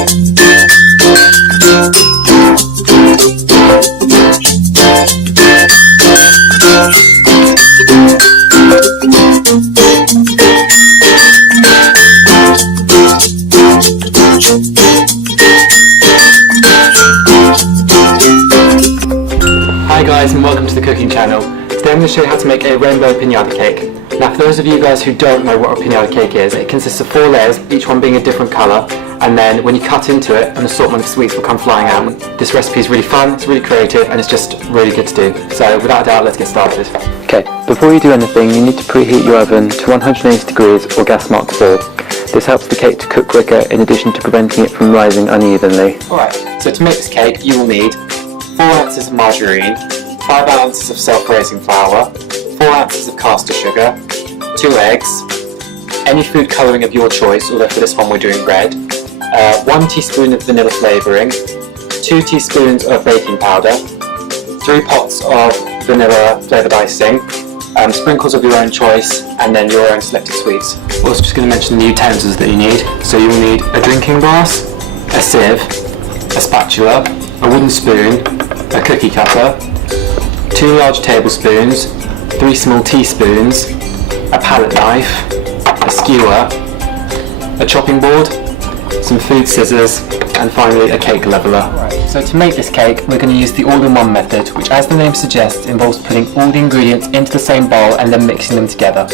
Hi guys, and welcome to the cooking channel. Today I'm going to show you how to make a rainbow pinata cake. Now for those of you guys who don't know what a pinata cake is, it consists of 4 layers, each one being a different colour, and then when you cut into it, an assortment of sweets will come flying out. This recipe is really fun, it's really creative, and it's just really good to do. So without a doubt, let's get started. Okay, before you do anything, you need to preheat your oven to 180 degrees or gas mark 4. This helps the cake to cook quicker in addition to preventing it from rising unevenly. Alright, so to make this cake you will need 4 ounces of margarine, 5 ounces of self-raising flour, 4 ounces of caster sugar, 2 eggs, any food colouring of your choice, although for this one we're doing red, 1 teaspoon of vanilla flavouring, 2 teaspoons of baking powder, 3 pots of vanilla flavoured icing, sprinkles of your own choice, and then your own selected sweets. Also just going to mention the utensils that you need. So you will need a drinking glass, a sieve, a spatula, a wooden spoon, a cookie cutter, 2 large tablespoons, 3 small teaspoons, a palette knife, a skewer, a chopping board, some food scissors, and finally a cake leveler. Right, so to make this cake we're going to use the all-in-one method, which as the name suggests involves putting all the ingredients into the same bowl and then mixing them together.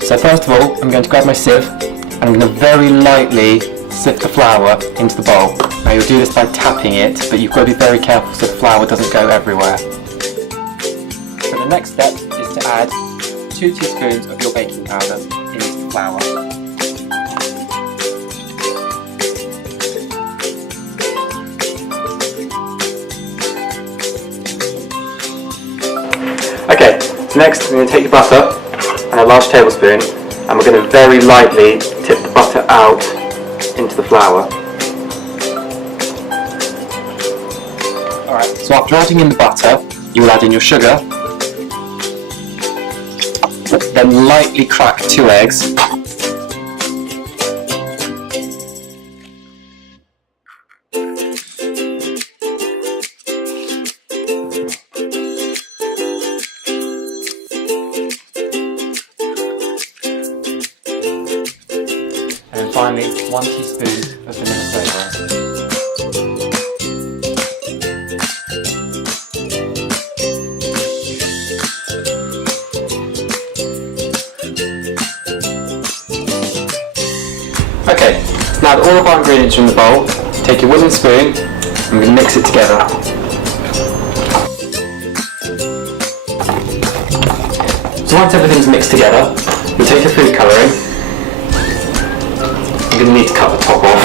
So first of all I'm going to grab my sieve and I'm going to very lightly sift the flour into the bowl. Now you'll do this by tapping it, but you've got to be very careful so the flour doesn't go everywhere. So the next step is to add 2 teaspoons of your baking powder into the flour. Okay, so next I'm going to take your butter and a large tablespoon, and we're going to very lightly tip the butter out into the flour. Alright, so after adding in the butter, you will add in your sugar, then lightly crack 2 eggs, and finally 1 teaspoon of vanilla flavouring. Okay, now that all of our ingredients are in the bowl, take your wooden spoon and we're going to mix it together. So once everything's mixed together, you take your food colouring. You're going to need to cut the top off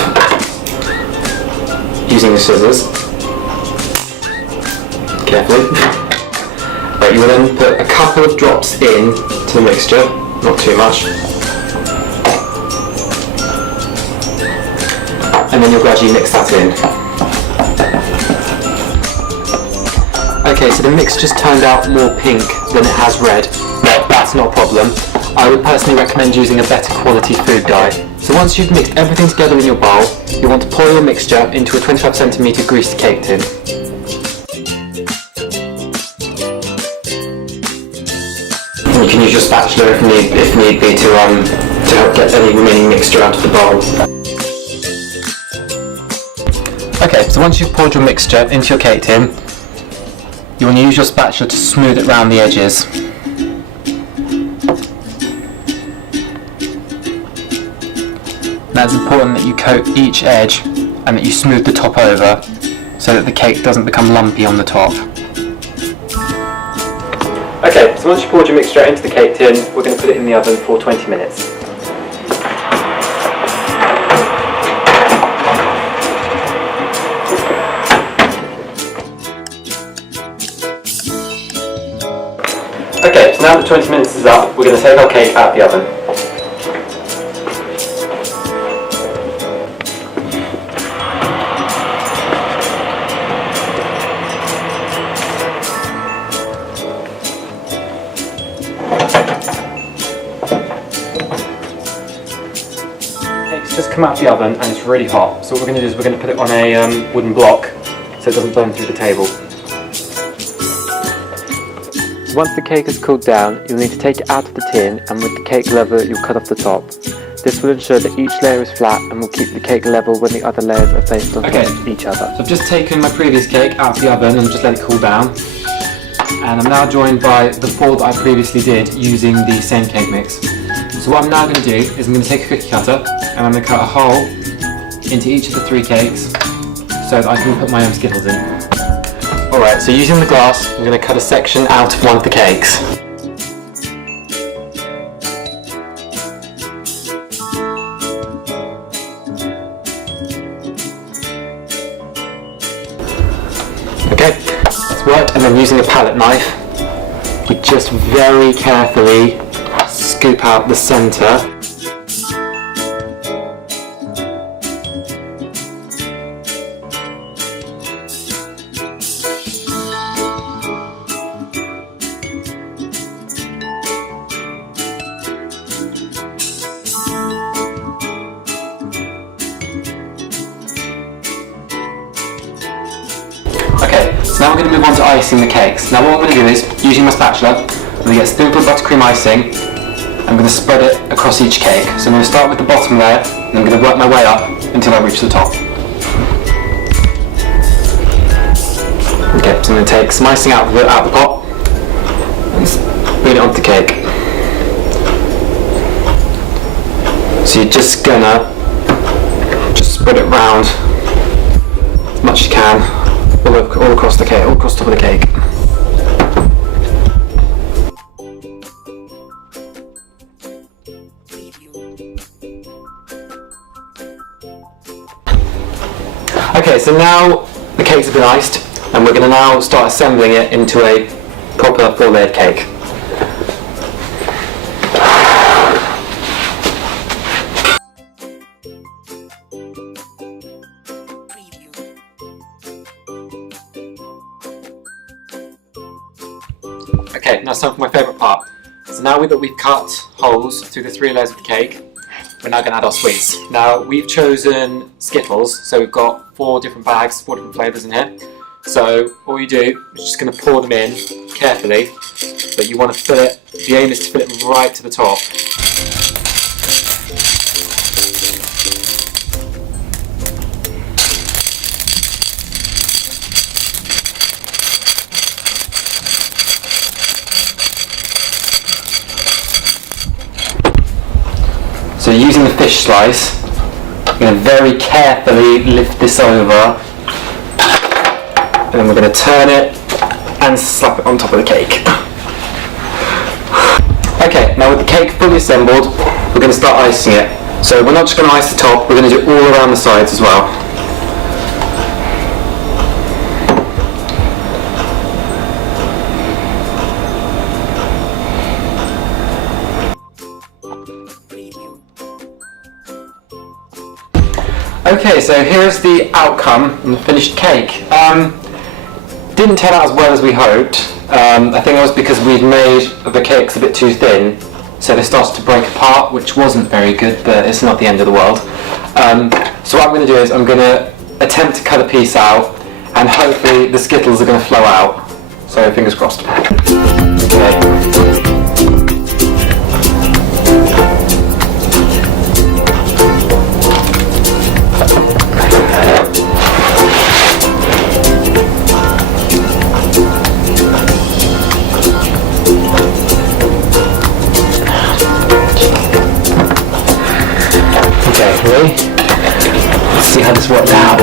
using the scissors. Carefully. Right, you will then put a couple of drops in to the mixture, not too much. And then you'll gradually mix that in. Okay, so the mix just turned out more pink than it has red. No, that's not a problem. I would personally recommend using a better quality food dye. So once you've mixed everything together in your bowl, you want to pour your mixture into a 25cm greased cake tin. And you can use your spatula if need be to help get any remaining mixture out of the bowl. Okay, so once you've poured your mixture into your cake tin, you want to use your spatula to smooth it round the edges. Now it's important that you coat each edge and that you smooth the top over so that the cake doesn't become lumpy on the top. Okay, so once you've poured your mixture into the cake tin, we're going to put it in the oven for 20 minutes. Okay, so now that 20 minutes is up, we're going to take our cake out of the oven. Cake's just come out of the oven and it's really hot. So what we're going to do is we're going to put it on a wooden block so it doesn't burn through the table. So once the cake has cooled down, you'll need to take it out of the tin, and with the cake lever you'll cut off the top. This will ensure that each layer is flat and will keep the cake level when the other layers are placed on top of each other. So I've just taken my previous cake out of the oven and just let it cool down. And I'm now joined by the 4 that I previously did using the same cake mix. So what I'm now going to do is I'm going to take a cookie cutter and I'm going to cut a hole into each of the 3 cakes so that I can put my own Skittles in. Alright, so using the glass, I'm going to cut a section out of one of the cakes. Okay, that's worked, and then using a palette knife, we just very carefully scoop out the centre. Okay, so now we're going to move on to icing the cakes. Now what I'm going to do is, using my spatula, I'm going to get a spoonful of buttercream icing. I'm going to spread it across each cake. So I'm going to start with the bottom layer, and I'm going to work my way up until I reach the top. Okay, so I'm going to take some icing out of the pot and spoon it onto the cake. So you're just going to spread it round as much as you can. All across the cake, all across the top of the cake. Okay, so now the cakes have been iced, and we're going to now start assembling it into a proper 4-layered cake. Okay, now some of my favourite part. So now that we've cut holes through the 3 layers of the cake, we're now going to add our sweets. Now we've chosen Skittles, so we've got 4 different bags, 4 different flavours in here. So all you do is just going to pour them in carefully, but you want to fill it, the aim is to fill it right to the top. So using the fish slice, I'm going to very carefully lift this over, and then we're going to turn it and slap it on top of the cake. Okay, now with the cake fully assembled, we're going to start icing it. So we're not just going to ice the top, we're going to do it all around the sides as well. Okay, so here's the outcome and the finished cake. Didn't turn out as well as we hoped. I think that was because we'd made the cakes a bit too thin, so they started to break apart, which wasn't very good, but it's not the end of the world. So what I'm going to do is I'm going to attempt to cut a piece out, and hopefully the Skittles are going to flow out. So fingers crossed. Okay. Ready? Let's see how this worked out.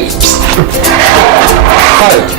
Oops. Oh,